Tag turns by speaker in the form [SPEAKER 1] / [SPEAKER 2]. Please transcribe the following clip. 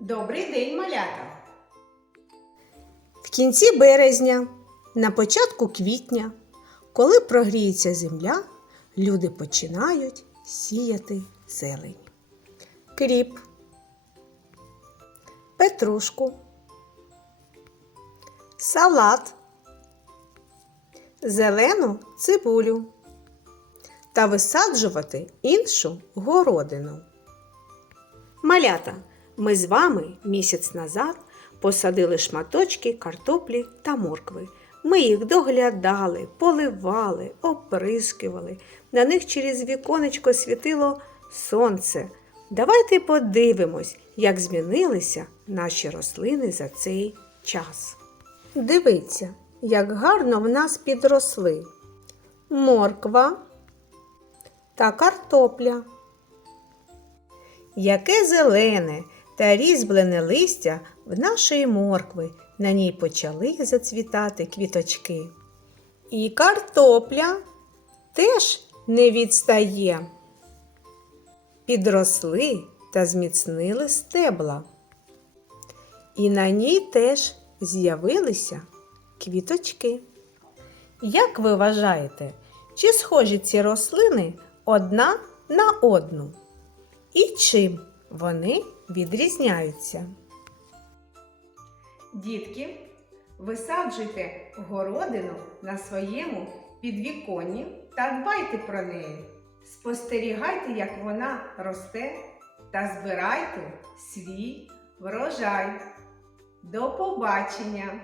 [SPEAKER 1] Добрий день, малята!
[SPEAKER 2] В кінці березня, на початку квітня, коли прогріється земля, люди починають сіяти зелень. Кріп, петрушку, салат, зелену цибулю та висаджувати іншу городину. Малята, ми з вами місяць назад посадили шматочки картоплі та моркви. Ми їх доглядали, поливали, оприскували. На них через віконечко світило сонце. Давайте подивимось, як змінилися наші рослини за цей час. Дивіться, як гарно в нас підросли морква та картопля. Яке зелене та різьблене листя в нашої моркви, на ній почали зацвітати квіточки. І картопля теж не відстає. Підросли та зміцнили стебла. І на ній теж з'явилися квіточки. Як ви вважаєте, чи схожі ці рослини одна на одну? І чим вони відрізняються?
[SPEAKER 1] Дітки, висаджуйте городину на своєму підвіконні та дбайте про неї. Спостерігайте, як вона росте та збирайте свій врожай. До побачення!